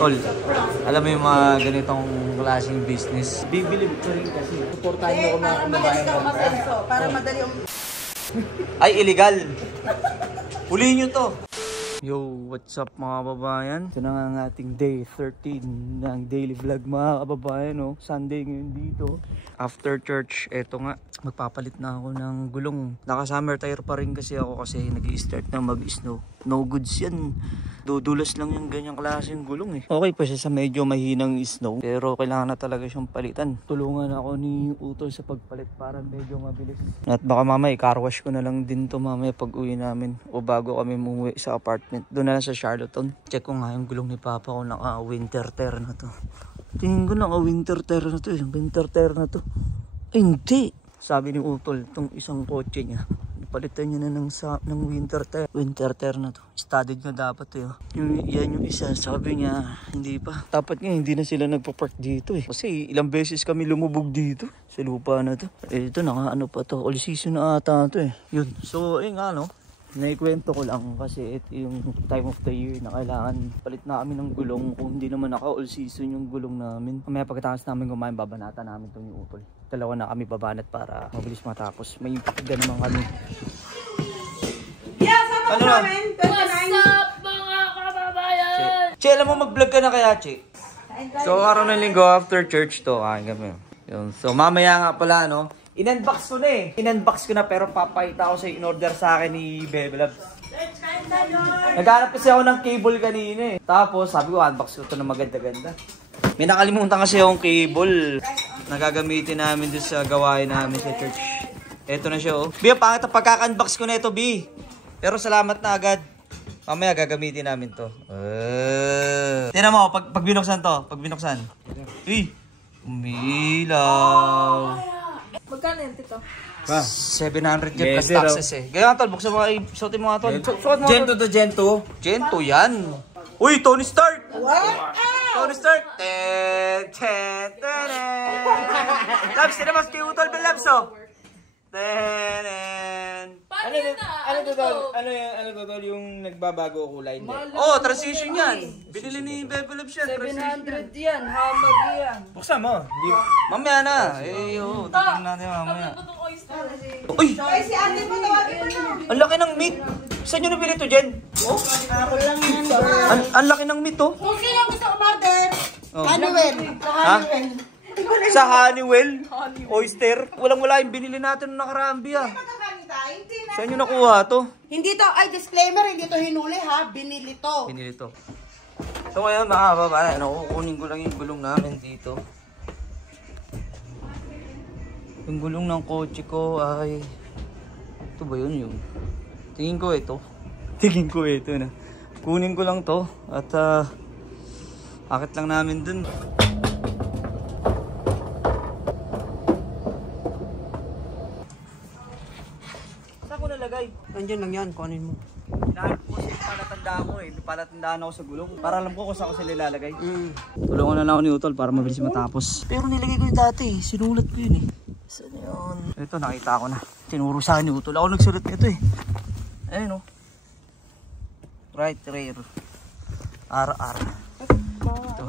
Tol, alam mo yung mga ganitong klaseng business. Bibilib ko rin kasi. Supportahan nyo ko mga kumabayan mo. Para madali yung... Ay, illegal. Huliin nyo to. Yo, what's up mga kababayan? Ito na nga ang ating day 13 ng daily vlog mga kababayan. Oh. Sunday ngayon dito. After church, eto nga. Magpapalit na ako ng gulong. Naka-summer tire pa rin kasi ako kasi nag-i-start na mag-snow. No goods yan. Dudulas lang yung ganyang klaseng gulong eh. Okay pa siya sa medyo mahinang snow. Pero kailangan na talaga siyang palitan. Tulungan ako ni Utol sa pagpalit para medyo mabilis. At baka mamaya car wash ko na lang din to mamaya pag uwi namin. O bago kami umuwi sa apartment. Doon na lang sa Charlottetown. Check ko nga yung gulong ni Papa kung naka-winter tire na to. Tingin ko naka-winter tire na to. Winter tire na to. Ay hindi. Sabi ni Utol, itong isang kotse niya. Palitan niya na ng winter tire. Winter tire na to. Studded nga dapat eh. Yan yung isa. Sabi niya, hindi pa. Dapat nga hindi na sila nagpa-park dito eh. Kasi ilang beses kami lumubog dito. Sa lupa na to. Eh ito naka-ano pa to. All season na ata to eh. Yun. So nga no. Naikwento ko lang kasi ito yung time of the year na kailangan palit na kami ng gulong. Kung hindi naman naka-all season yung gulong namin. Mamaya pagkatapos namin kumain, babanata namin itong yung Utol. Dalawa na kami babanat para mabilis matapos. May pakida naman kami. Yeah, sama ko namin. What's up mga kababayan? Che, alam mo mag-vlog ka na kaya, Che? So, araw ng linggo after church to. Kain kami. Yun. So, mamaya nga pala, no? In-unbox ko na eh. In-unbox ko na pero papakita ko sa in-order sa akin ni Bebe Labs. Naghanap kasi ako ng cable kanina eh. Tapos, sabi ko, unbox ko ito na maganda-ganda. May nakalimutan kasi akong cable na gagamitin namin doon sa gawain namin sa church. Eto na siya oh. Bi, pangit ang pagkaka-unbox ko na ito, Bi. Pero salamat na agad. Mamaya gagamitin namin to. Tingnan mo, pag binuksan to. Pag binuksan. Uy, umilaw. Magkano yan ito? 700 yan plus taxes eh. Gaya nga tol, buksan mo kayo. Suotin mo nga tol. Gento to Gento. Gento yan. Uy, Tony Stark! What? Tony Stark! Ten, ten, ten, ten. Labs, sino mas kay Utol Ben Labs oh? Ten, ten. Paano yun na? Ano to? Ano to yung nagbabago kulay? Oh, transition yan. Binili ni Bebe Labs yan. 700 yan. Hamag yan. Buksan mo. Mamaya na. Eh, oo. Titignan natin mamaya. Uy! Ay, si ate mo tawagin mo na. Ang laki ng meat. Saan nyo nabili to, Jen? Oh? Ako lang yan. Ang laki ng meat oh. Kung sino gusto umorder, Oh. Honeywell. Ha? Sa Honeywell? Oyster? Walang-wala yung binili natin ng nakarambi ah. Saan nyo nakuha to? Hindi to, ay disclaimer, hindi to hinuli ha, binili to. Binili to. So ngayon mga kababayan, kukunin ko lang yung gulong namin dito. Yung gulong ng kotse ko ay... Ito ba yun? Tingin ko ito. Tingin ko ito na. Kunin ko lang to at akit lang namin dun. Saan ko nalagay? Nandiyan lang yan, kunin mo. Hinahanap ko kasi palatandaan ko eh. May palatandaan ako sa gulong. Para alam ko kung saan ko sila ilalagay. Tulungan na lang ako ni Utol para mabilis matapos. Pero nilagay ko yung dati eh. Sinulat ko yun eh. Saan yun? Ito nakita ko na. Tinuro sa akin ni Utol. Ako nagsulat nito eh. Ayun oh. Right rear. RR. Ito.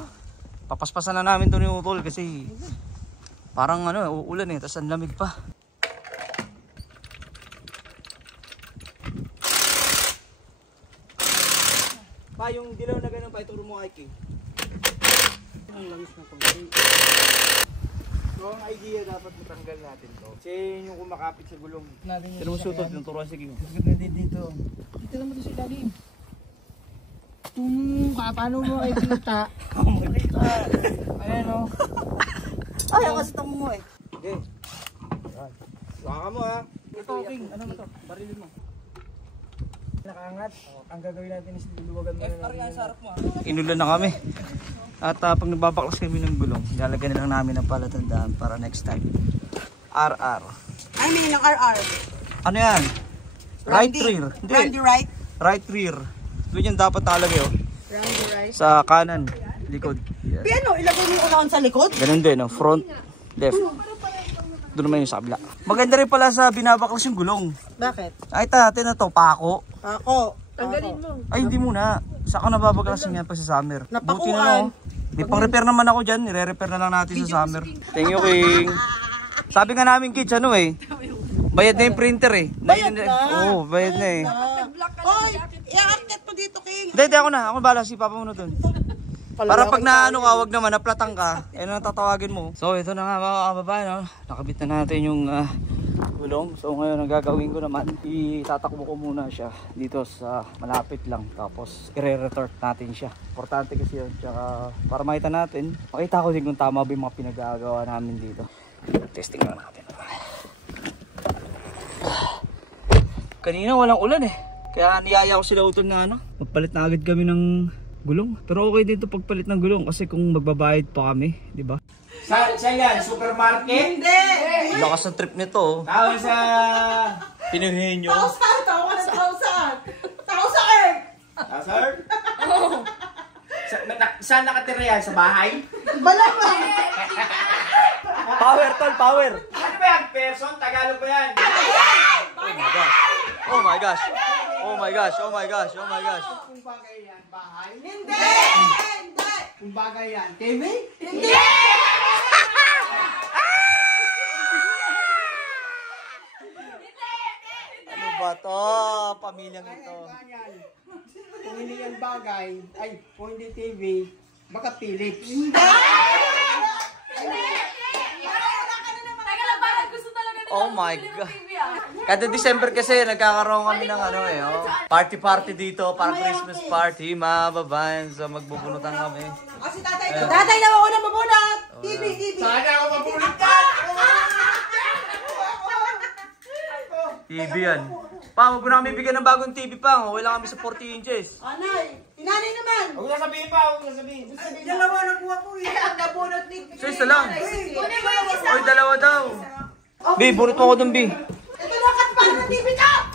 Papaspasan na namin to ni Utol kasi parang ano, uulan eh. Tapos ang lamig pa. Pa, yung dilaw na ganun pa, ituro mo kay King. Ang langis na pag-ray. So, ang idea dapat matanggal natin to. Kasi yung kumakapit sa gulong. Pero mo sutot, yung turuan si King. Sugat na din dito. Dito naman ito sa ilalim. Paano mo ay kita? Ayan o. Ay, ang kasi tamo mo eh. Okay. Waka mo ha. Ito, King. Ano mo to? Barilin mo. Nakaangat. Ang gagawin natin is luluwagan mo na lang. Sarap mo. Inulan na kami. At pag nagbabaklas kami ng gulong, ilalagyan na lang namin ng palatandaan para next time. RR. I mean, ang RR. Ano yan? Right rear. Round the right. Right rear. Ganyan dapat talaga yun. Round the right. Sa kanan, likod. Yeah. Piano, ilagay mo yung unahan sa likod. Ganun din, no? Front, left. Doon naman yung sa kabila. Maganda rin pala sa binabaklas yung gulong. Bakit? Ay, natin na to, pako. Ako. Tanggalin mo. Ay, hindi muna. Saka nababagasin yan pag sa summer. Buti Napakuan. na, no? May pang-repair naman ako dyan. Nire-repair na lang natin sa summer. Thank you, King. Sabi nga namin, kids, ano eh. Bayad na yung printer eh. Bayad na? Oo, bayad na eh. Hoy, i-active mo dito, King. Hindi, ako na. Ako bala, si Papa muna dun. Para pag naano ka, wag naman, naplatang ka. Ayun ang tatawagin mo. So, ito na nga mga kababayan, no? Nakabit na natin yung gulong. So, ngayon, ang gagawin ko naman, itatakbo ko muna siya dito sa malapit lang. Tapos, i-retort natin siya. Importante kasi yun. Tsaka, para makita natin, makita ko din kung tama ba yung mga pinagagawa namin dito. Testing lang natin. Kanina walang ulan eh. Kaya niyaya ko sila utol na ano. Magpalit na agad kami ng gulong. Pero okay dito pagpalit ng gulong kasi kung magbabayad pa kami, di ba? Saan yan? Supermarket? Hindi. Lakas ng trip nito. Oh. Tawag sa... Pinuhin nyo. Tao saan? Tao ka na tao saan? Tao saan? Sir? Saan nakatira yan? Sa bahay? Malamang. Power tol, power. Ano ba yan? Person? Tagalog ba yan? Oh my gosh. Oh my gosh. Oh my gosh. Oh my gosh. Kung bagay yan, bahay? Hindi. Hindi. Kung bagay yan, TV? Hindi. Ano ba to? Pamilyang ito. Kung hindi yan bagay, ay, kung hindi TV, baka Philips. Oh my God. Kada December kasi nagkakaroon kami ng ano eh. Oh. Party dito, para Christmas party. Mababayan. So magbubunutan kami. Kasi tatay daw. Tatay daw ako na mabunat. TV. Sana ako mabulit yan! TV yan. Pa, huwag mo na kami bigyan ng bagong TV pa. Okay lang kami sa 40 inches. Anay, inanay naman. Huwag na sabihin pa, huwag na sabihin. Dalawa na kuha ko eh. Ang nabunot ni... So, isa lang. Oy, dalawa daw. B, bunot mo ako dun, B. Ito na katpang ng TV ka!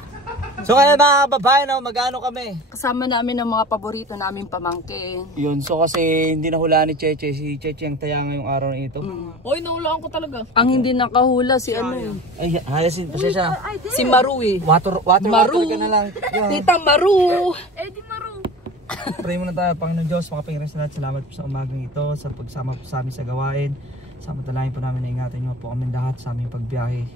So kaya mga kababayan, magano kami? Kasama namin ang mga paborito naming pamangkin. Yun, so kasi hindi nahulaan ni Cheche. Si Cheche ang taya ngayong araw na ito. Hoy, nahulaan ko talaga. Ang hindi nakahula si ano eh. Ay, hayasin pa siya. Si Maru eh. Water Maru. ka na lang. Tita Maru. Di Maru. Pray muna tayo, Panginoon Diyos, mga Panginoon sa lahat. Salamat po sa umagang ito, sa pagsama po sa amin sa gawain. Samantalahin po namin na ingatan niyo po kami lahat sa aming pagbiyahe.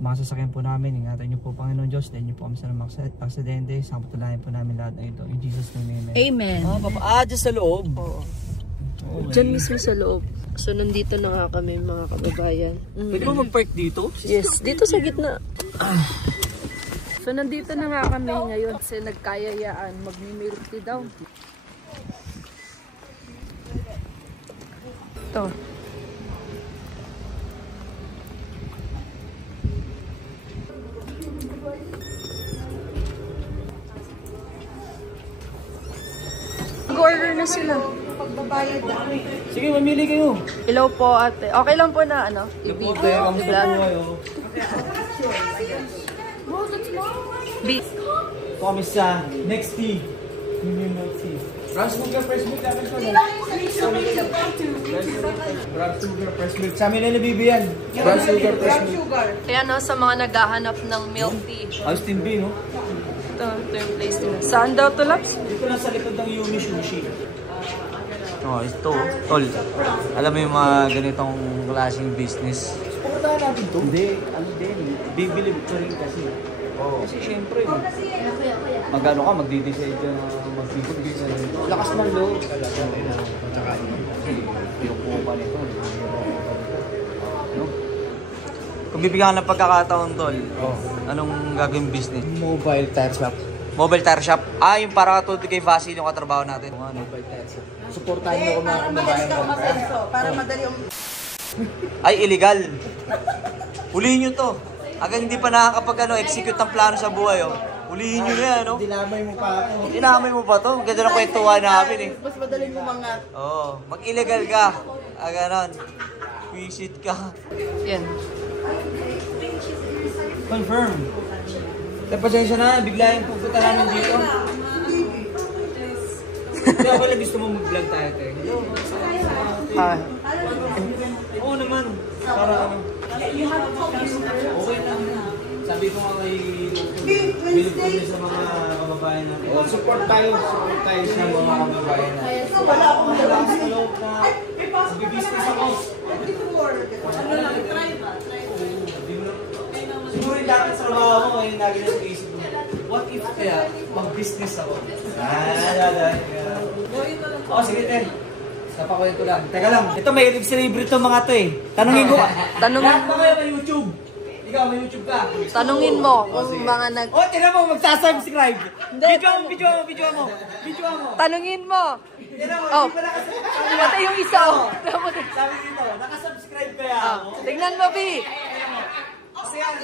Mga sasakyan po namin, ingatan niyo po Panginoon Diyos. Dahil niyo po kami sa mga aksidente. Samantalahin po namin lahat ng ito. In Jesus' name, amen. Amen. Dyan sa loob. Oo. Okay. Diyan mismo sa loob. So, nandito na nga kami mga kababayan. Pwede mo mag-park dito? Yes, dito sa gitna. So, nandito na nga kami ngayon kasi nagkayayaan. Magmi-milk tea daw. Ito. Mag-order na sila. Pagbabayad na. Sige, mamili kayo. Hello po ate. Okay lang po na ano? I-vlog. Beef. Kami sa next tea. Milk tea. Brown sugar, fresh milk, dapat ko na. Brown sugar, fresh milk. Sa amin na nabibiyan. Brown sugar, fresh milk. Kaya no, sa mga naghahanap ng milk tea. Ayos team B, no? Ito yung place nila. Saan daw to, Laps? Dito lang sa likod ng Yumi Sushi. Oh, ito. Tol, alam mo yung mga ganitong klaseng business? Pupuntahan natin to. Hindi, ano din. Bibili ko rin kasi. Oh. Kasi syempre, magano ka, magdi-decide ka na mag-decide. Lakas ng loob. Kasi yung pupa nito. No? Kung bibigyan ka ng pagkakataon, Tol, anong gagawin business? Mobile tire shop. Mobile tire shop? Ah, yung para katulad kay Fasil yung katrabaho natin. Mobile tire shop. Supportahan niyo ko mga Para madalas ka masenso. Para madali yung... Ay, illegal. Hulihin nyo to. Hanggang hindi pa nakakapag-execute ng plano sa buhay, oh. Hulihin nyo na yan, no? Dinamay mo pa ako. Dinamay mo pa to. Ang ganda ng kwentuhan namin, eh. Mas madaling umangat. Oo. Mag-illegal ka. Ah, ganon. Visit ka. Yan. Confirm. Pasensya na, bigla yung pupunta namin dito. Hindi ako lang gusto mo mag-vlog tayo, te. Oo naman. Para ano. Okay lang. Sabi ko nga kay bilog ko sa mga kababayan natin. Support tayo sa mga kababayan natin. Wala akong malakas sa loob na business ako. Siguro yung dapat sa trabaho mo, ngayon lagi na sa isip mo. What if kaya mag-business ako? Sige, te. Napakwento lang. Teka lang, ito may celebrity itong mga to eh. Tanungin ko. Lahat ba kayo may YouTube? Ikaw, may YouTube ka? Tanungin mo kung mga nag... Tinan mo, magsasubscribe. Video mo. Tanungin mo. Tinan mo, Oh. hindi pa nakasubscribe. Pati yung isa. Sabi dito, nakasubscribe kaya ako. Tignan mo, B. Kasi ano?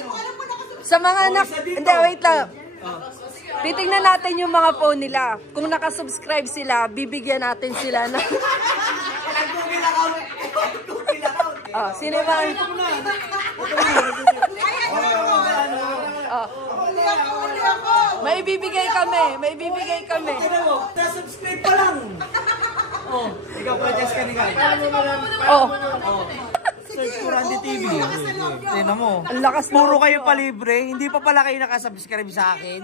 Sa mga Oh, isa dito. Hindi, wait lang. Titignan natin yung mga phone nila. Kung nakasubscribe sila, bibigyan natin sila na... Google account. Sino ba? May bibigay kami. Tinan mo, subscribe pa lang. Ikaw, Prajas ka nila. Search for Randy TV. Tinan mo. Ang lakas Puro kayo palibre. Hindi pa pala kayo nakasubscribe sa akin.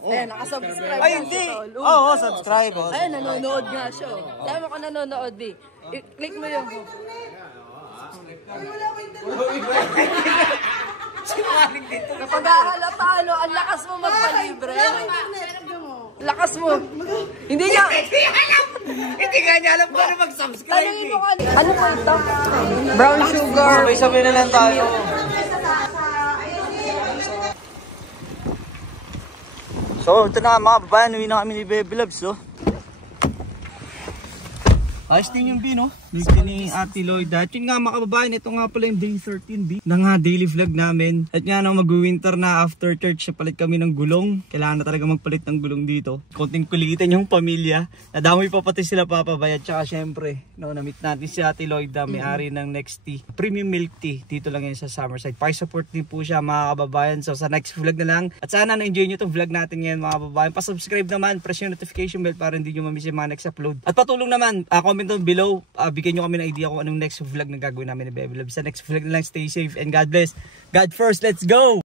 Ayan, nakasubscribe. Ay, hindi. Oo, subscribe. Ayan, nanonood nga siya. Sabi mo ka nanonood, B. I-click mo yung... Kapag hahalata, ang lakas mo magpalibre. Lakas mo. Hindi niya... Hindi nga niya alam paano mag-subscribe. Tanungin mo ka. Ano po ito? Brown sugar. Sabay-sabay na lang tayo. So, ito na nga mga babayan. Uwi na kami ni Baby Loves, oh. Ayos din yung B, no? Dito ni Ate Lloyd. At yun nga mga kababayan, ito nga pala yung day 13B ng daily vlog namin. At nga no, mag-winter na after church, palit kami ng gulong. Kailangan na talaga magpalit ng gulong dito. Konting kulitan yung pamilya. Nadami pa pati sila papabayad. Tsaka syempre, no, na-meet natin si Ate Lloyd, may-ari ng Next Tea. Premium milk tea. Dito lang yan sa Summerside. Pa-support din po siya mga kababayan. So sa next vlog na lang. At sana na-enjoy nyo itong vlog natin ngayon mga kababayan. Pa-subscribe naman, press yung notification bell para hindi nyo mamiss yung mga next upload. At patulong naman, comment down below. Bigyan nyo kami ng idea kung anong next vlog na gagawin namin ni Baby Love. Sa next vlog na lang, stay safe and God bless. God first, let's go!